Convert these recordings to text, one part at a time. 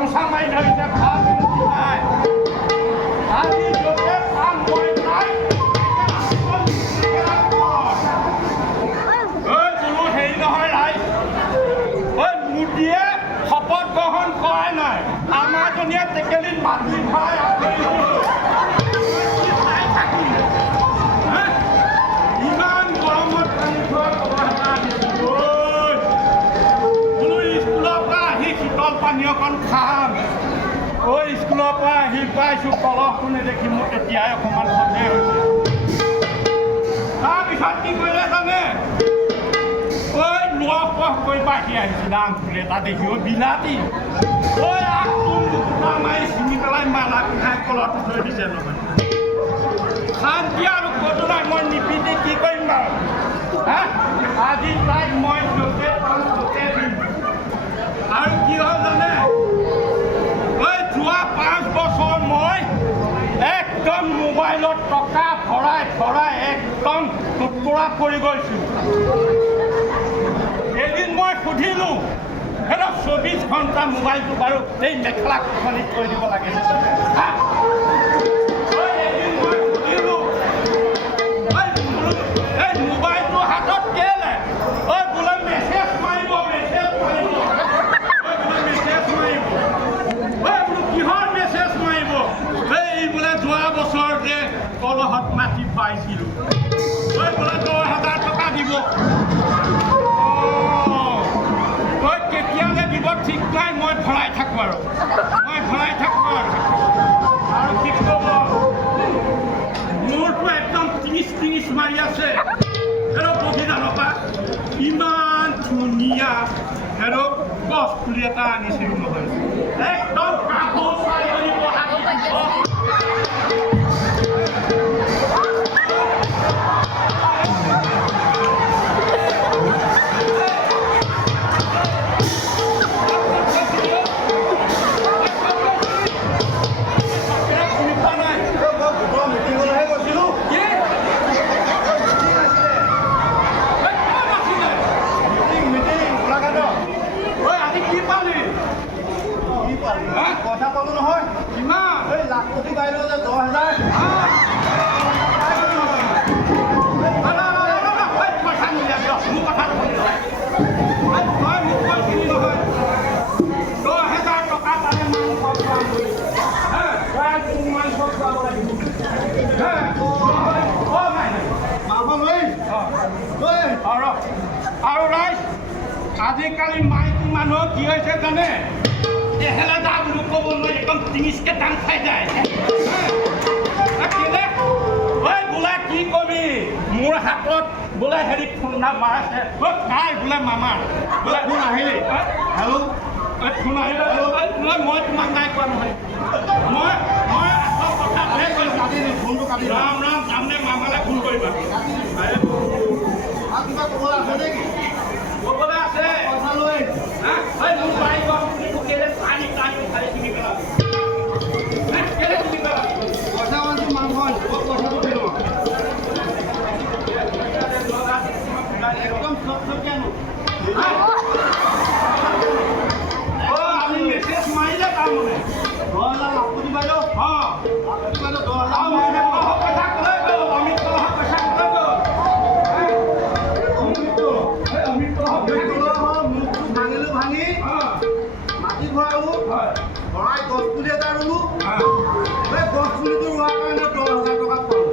গামোচা মাৰি ধৰিছে ভাল নাই আজি য'তে কাম কৰি নাই কোনো হেৰি নহয় ৰাইজ মোদীয়ে শপত গ্ৰহণ কৰাই নাই আমাৰজনীয়ে টেকেলিত মাটি ভৰাই ইমান গৰমত পানী খোৱা স্কুলৰ পৰা আহি শীতল পানী অকণ খাম স্কুলৰ পৰা আহি পাইছোঁ কলহটো নেদেখি মোৰ তেতিয়াই অকণমান সন্দেহ হৈছে তাৰপিছত কি কৰিলে জানে লোৱা কৰি বাঢ়ি আহিছিল আঙুলি এটা দেখিও বিলাতী মাৰি চিঙি পেলাই মালা পিন্ধাই কলহটো থৈ দিছে নহয় শান্তি আৰু ক'তো নাই মই নিপিন্ধি কি কৰিম বাৰু আজি তাইক মই য'তে পাওঁ ত'তে দিম আৰু কি হ'ল জানে যোৱা 5 বছৰ মই একদম মোবাইলত টকা ভৰাই ভৰাই একদম টুকুৰা কৰি গৈছোঁ এদিন মই সুধিলোঁ হেল্ল' 24 ঘণ্টা মোবাইলটো বাৰু এই মেখেলা কোঠালিত থৈ দিব লাগে এদিন মই সুধিলোঁ এই মোবাইলটো হাতত কেলে বোলে মেছেজ মাৰিব কিহৰ মেছেজ মাৰিব এই বোলে যোৱা বছৰতে কলহত মাটি পাইছিলোঁ বোলে 10,000 টকা দিব কেতিয়ালৈ দিব ঠিক নাই মই ভৰাই থাকোঁ আৰু কি ক'ব মোৰতো একদম 30 মাৰি আছে বগীজানৰ পৰা ইমান ধুনীয়া গছ পুলি এটা আনিছিলোঁ নহয় একদম কাপোৰ চাই কথা পালো নহয় ইমান লাখপতি বাইদেউ যে 10,000 টকা পালে আৰু ৰাইজ আজিকালি মাইকী মানুহ কি হৈছে জানে এহেলা দাম ক'ব নোৱাৰি একদম 30কে দাম খাই যায় বোলে কি কবি মোৰ হাতত বোলে হেৰি খুন্দা মাৰাছে কাৰ বোলে মামাৰ বোলে ফোন আহিলে হেল্ল' ফোন আহিলে মই তোমাক নাই কোৱা নহয় মই কথা ফোনটো কাটি ৰাম ৰাম তাৰমানে মামালৈ ফোন কৰিবা কিবা ক'বলৈ আছে নেকি ক'বলৈ আছে পইচা লৈ মোৰ পাৰিব কেলে পানী টানি খালি কিনি পেলাব কেলে কিনি পেলাব পইচা মানটো মাংস পইচাটো দিলোঁ একদম চবকে আনো আমি মেছেজ মাৰিলে তাৰমানে 10,000 লাখপতি বাইদেউ লাখপতি বাইদেউ 10,000 পইচা ক'লৈ গ'ল অমিত কলহৰ পইচা ক'লৈ গ'ল মুখটো ভাঙিলোঁ ভাঙি মাটি ভৰালোঁ ভৰাই গছ পুলি এটা ৰুলোঁ এই গছ পুলিটো ৰোৱাৰ কাৰণে 10,000 টকা পালোঁ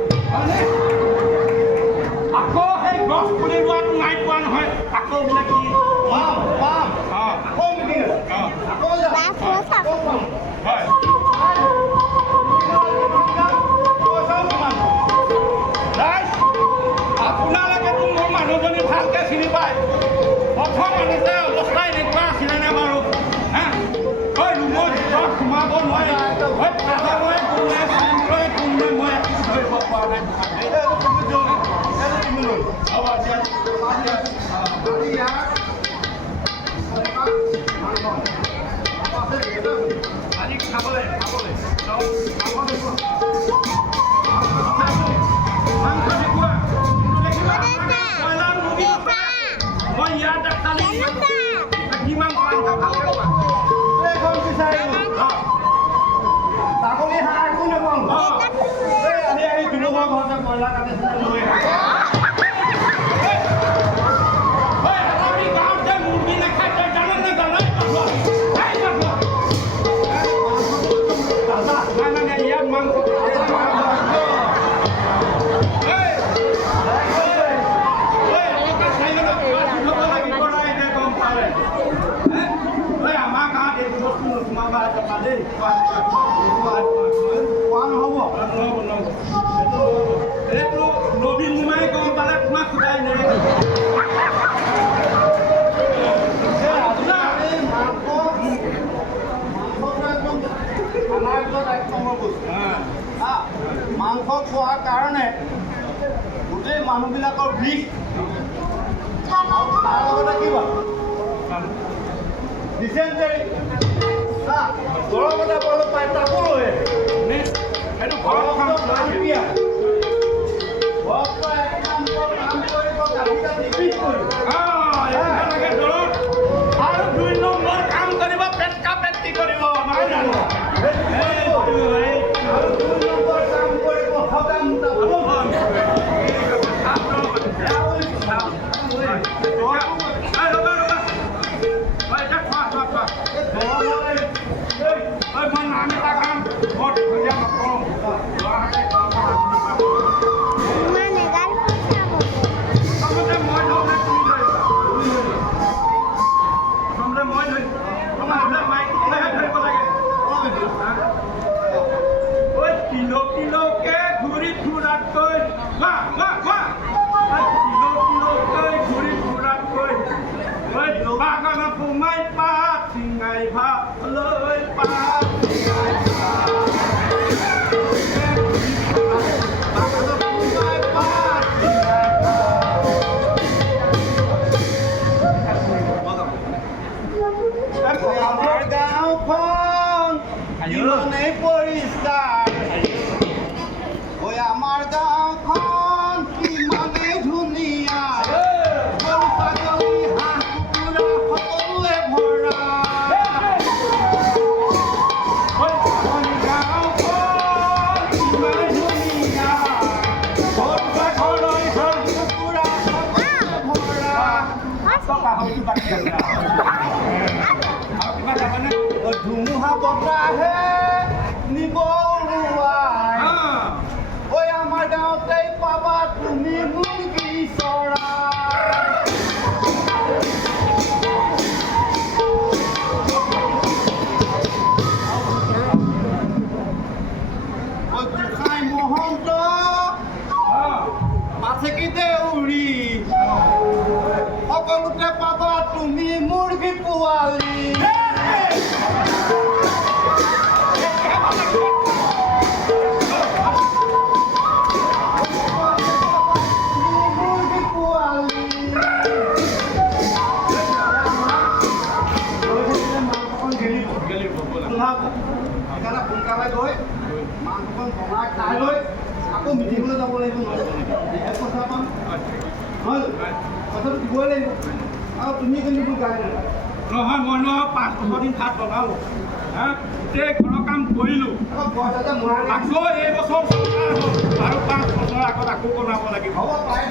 আকৌ সেই গছ পুলি ৰোৱাটো নাই পোৱা নহয় আকৌ বোলে কি পাম আকৌ মিটিং আকৌ যাম আকৌ পাম হয় আপোনালোকেতো মোৰ মানুহজনী ভালকৈ চিনি পায় প্ৰথম আনোতে অৱস্থা এনেকুৱা আছিলে নে বাৰু ৰুমৰ ভিতৰত সোমাব নোৱাৰি কোনে মই একো ধৰিব পৰা নাই আজি খাবলৈ মাংস দেখুৱা মই ইয়াত খালি কিমান মাংস ভালকৈ কোৱা নহ'ব এইটো নবীন মোমাই গম পালে তোমাক খুদাই নেৰে মাংস খোৱাৰ কাৰণে গোটেই মানুহবিলাকৰ বিষ তাৰ লগতে কি বাৰু ডিচেণ্টাৰী দৰৱ এটা পালে পায় তাকো লৈ এইটো ঘৰত কাম পিয়া কাম কৰিব কালিকা নিবিষ কৰিব আৰু 2 নম্বৰ কাম কৰিব পেটকা পেটকি কৰিব নহয় জানো আৰু 2 নম্বৰ কাম কৰিব সকাম মই নাম এটা কাম ঘৰত ধুনীয়া নকৰোঁ কিলোকে ঘূৰি ফুৰাতকৈ ঘূৰি ফুৰাতকৈ বাগানত সোমাই পাত চিঙাই ভাত লৈ পাত আমাৰ গাঁওখন ইমানেই পৰিষ্কাৰ আমাৰ গাঁওখন কিমানেই ধুনীয়া গৰু ছাগলী হাঁহ কুকুৰা সকলোৱে ভৰা গাঁওখন ইমান ধুনীয়া ঘৰ ঘৰলৈ হাঁহ কুকুৰা ধুমুহা বতাহে নিব উৰুৱাই ঐ আমাৰ গাঁৱতে পাবা তুমি মুৰ্গী চৰাই ঐ গোসাঁই মহন্ত পাছেকিতে উৰি সকলোতে পাবা তুমি মুৰ্গী পোৱালি সেইকাৰণে সোনকালে গৈ মাংসকণ বনাই খাই লৈ আকৌ মিটিঙলৈ যাব লাগিব নহয় পইচা পাম হয় কথাটো দিবই লাগিব আৰু তুমি কিন্তু মোক গাড়ী নালাগে নহয় মই নহয় 5-6 দিন ভাত বনালোঁ গোটেই ঘৰৰ কাম কৰিলোঁ আকৌ পইচাতে মৰাই আকৌ এই বছৰ চৰকাৰ হ'ল আৰু 5 বছৰ আগত আকৌ বনাব লাগিব হ'ব পাৰে